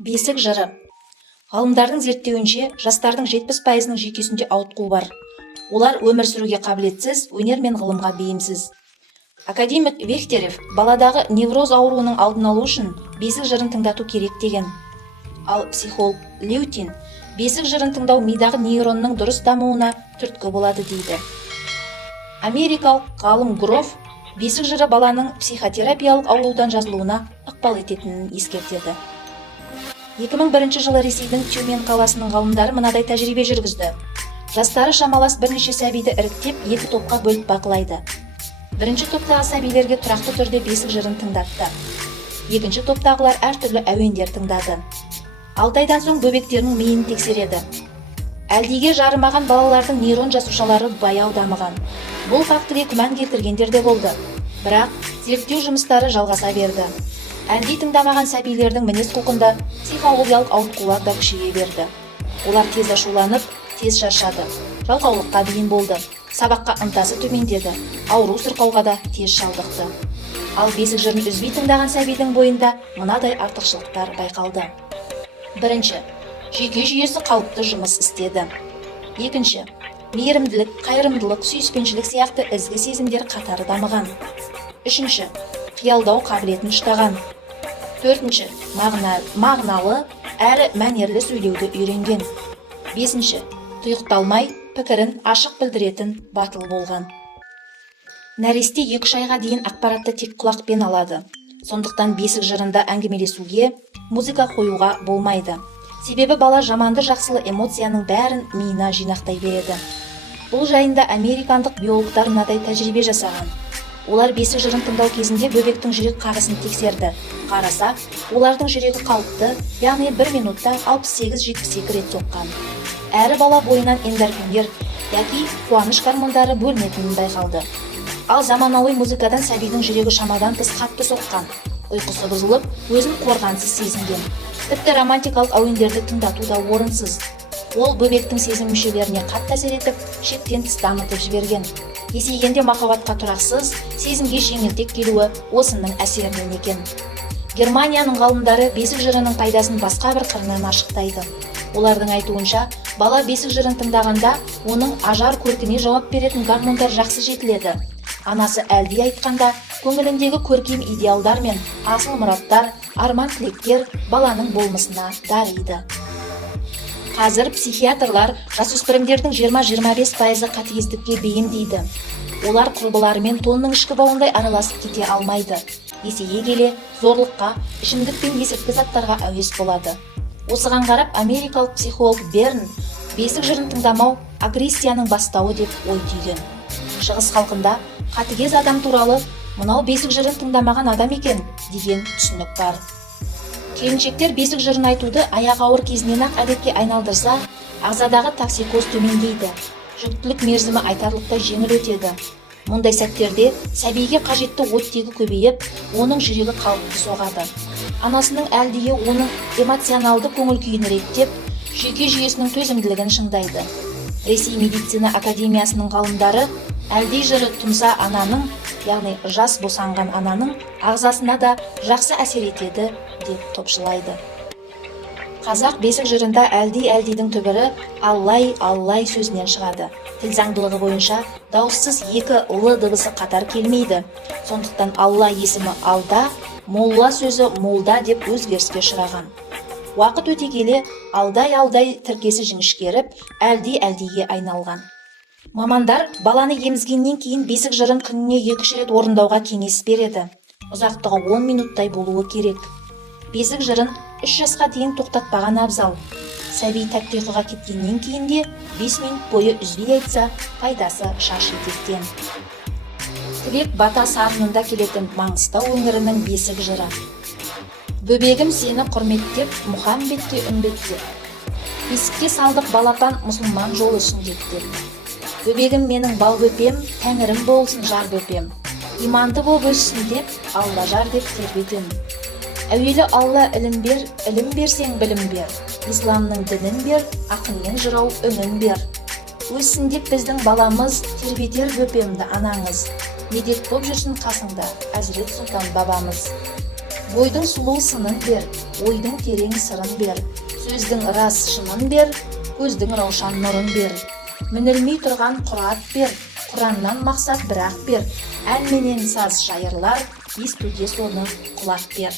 Бесік жыры. Ғалымдардың зерттеуінше жастардың 70%-ның жүйкесінде ауытқу бар. Олар өмір сүруге қабілетсіз, өнер мен ғылымға бейімсіз. Академик Вехтерев баладағы невроз ауруының алдын алу үшін бесік жырын тыңдату керек деген. Ал психолог Леутин бесік жырын тыңдау мидағы нейронның дұрыс дамуына түрткі болады дейді. Америкалық ғалым Гроф бесік жыры баланың психотерапиялық аурудан жазылуына ықпал ететінін ескертеді. 2001 жылы Ресейдің Тюмень қаласының ғалымдары мынадай тәжірибе жүргізді. Жастары шамалас бірнеше сәбиді іріктеп 2 топқа бөліп бақылайды. Бірінші топтағы сәбилерге тұрақты түрде бесік жырын тыңдатты. Екінші топтағылар әртүрлі әуендер тыңдады. 6 айдан соң бөбектердің миын тексереді. Әлдиге жарымаған балалардың нейрон жасушалары баяу дамыған. Бұл фактіге күмән келтіргендер де болды. Бірақ зерттеу жұмыстары жалғаса берді. Әлди тыңдамаған сәбилердің мінез құлқында психологиялық ауытқулар да күшейе берді. Олар тез ашуланып, тез шаршады, жалқаулыққа бейім болды, сабаққа ынтасы төмендеді, ауру сырқауға да тез шалдықты. Ал бесік жырын үзбей тыңдаған сәбидің бойында мынадай артықшылықтар байқалды. Бірінші, жүйке жүйесі қалыпты жұмыс істеді. Екінші, мейірімділік, қайырымдылық, сүйіспеншілік сияқты ізгі сезімдер қатары дамыған. Үшінші, қиялдау қабілетін ұштаған. Төртінші, мағыналы әрі мәнерлі сөйлеуді үйренген. Бесінші, тұйықталмай, пікірін ашық білдіретін батыл болған. Нәресте 2 айға дейін ақпаратты тек құлақпен алады. Сондықтан бесік жырында әңгімелесуге, музыка қоюға болмайды. Себебі бала жаманды жақсылы эмоцияның бәрін миына жинақтай береді. Бұл жайында американдық биологтар мынадай тәжірибе жасаған. Олар бесік жырын тыңдау кезінде бөбектің жүрек қағысын тексерді. Қараса, олардың жүрегі қалыпты, яғни 1 минутта 68-72 рет соққан. Әрі бала бойынан эндорфиндер яки қуаныш гормондары бөлінетінін байқалды. Ал заманауи музыкадан сәбидің жүрегі шамадан тыс қатты соққан. Ұйқысы бұзылып, өзін қорғансыз сезінген. Тіпті романтикалық әуендерді тыңдату да орынсыз. Ол бөбектің сезім мүшелеріне қатты әсер етіп, шектен тыс дамытып жіберген. Есейгенде махаббатқа тұрақсыз, сезімге жеңілтек келуі осының әсерінен екен. Германияның ғалымдары бесік жырының пайдасын басқа бір қырынан ашықтайды. Олардың айтуынша, бала бесік жырын тыңдағанда оның ажар көркіне жауап беретін гормондар жақсы жетіледі. Анасы Әлди айтқанда, көңіліндегі көркем идеалдар мен асыл мұраттар, арман тілектер баланың болмысына дариды. Қазір психиатрлар жасөспірімдердің 20-25% қатыгездікке бейім дейді. Олар құрбыларымен тонның ішкі бауындай араласып кете алмайды. Есейе келе зорлыққа, ішімдік пен есірткі заттарға әуес болады. Осыған қарап америкалық психолог Берн бесік жырын тыңдамау агрессияның бастауы деп ой түйген. Шығыс халқында қатыгез адам туралы мынау бесік жырын тыңдамаған адам екен деген түсінік бар. Келіншектер бесік жырын айтуды аяқ ауыр кезінен ақ әдетке айналдырса, ағзадағы токсикоз төмендейді. Жүктілік мерзімі айтарлықтай жеңіл өтеді. Мұндай сәттерде сәбиге қажетті оттегі көбейіп, оның жүрегі қалыпты соғады. Анасының Әлдиі оның эмоционалды көңіл күйін реттеп, жүйке жүйесінің төзімділігін шыңдайды. Ресей медицина академиясының ғалымдары Әлди жыры тұмса ананың, яғни жас босанған ананың ағзасына да жақсы әсер етеді деп топшылайды. Қазақ бесік жырында Әлдидің түбірі Аллай сөзінен шығады. Тіл заңдылығы бойынша дауыссыз 2 л дыбысы қатар келмейді. Сондықтан Алла есімі алда, молла сөзі молда деп өзгеріске ұшыраған. Уақыт өте келе алдай тіркесі жіңішкеріп, Әлдиге айналған. Мамандар баланы емізгеннен кейін бесік жырын күніне 2 рет орындауға кеңес береді. Ұзақтығы 10 минуттай болуы керек. Бесік жырын 3 жасқа дейін тоқтатпаған абзал. Сәби тәтті ұйқыға кеткеннен кейін де 5 минут бойы үзбей айтса, пайдасы шаш етектен. Тілек Бата сарынында келетін Маңғыстау өңірінің бесік жыры. Бөбегім сені құрметтеп, Мұхамбетке үмбеттеп. Бесікке салдық балапан мұсылман жол үшін кеттеп. Бөбегім менің бал бөпем, тәңірім болсын жар бөпем. Иманды боп өссін деп, Алла жар деп тербетем. Әуелі Алла ілім берсең білім бер. Исламның дінін бер, ақынмен жырау өңін бер. Өссін деп біздің баламыз, тербетер бөпемді анаңыз. Медет боп жүрсін қасыңда, Әзірет Сұлтан бабамыз. Бойдың сұлу сынын бер, ойдың терең сырын бер, сөздің рас шынын бер, көздің раушан нұрын бер. Мінілмей тұрған құрат бер, құраннан мақсат бірақ бер, ән менен саз шайырлар, естуде соны құлақ бер.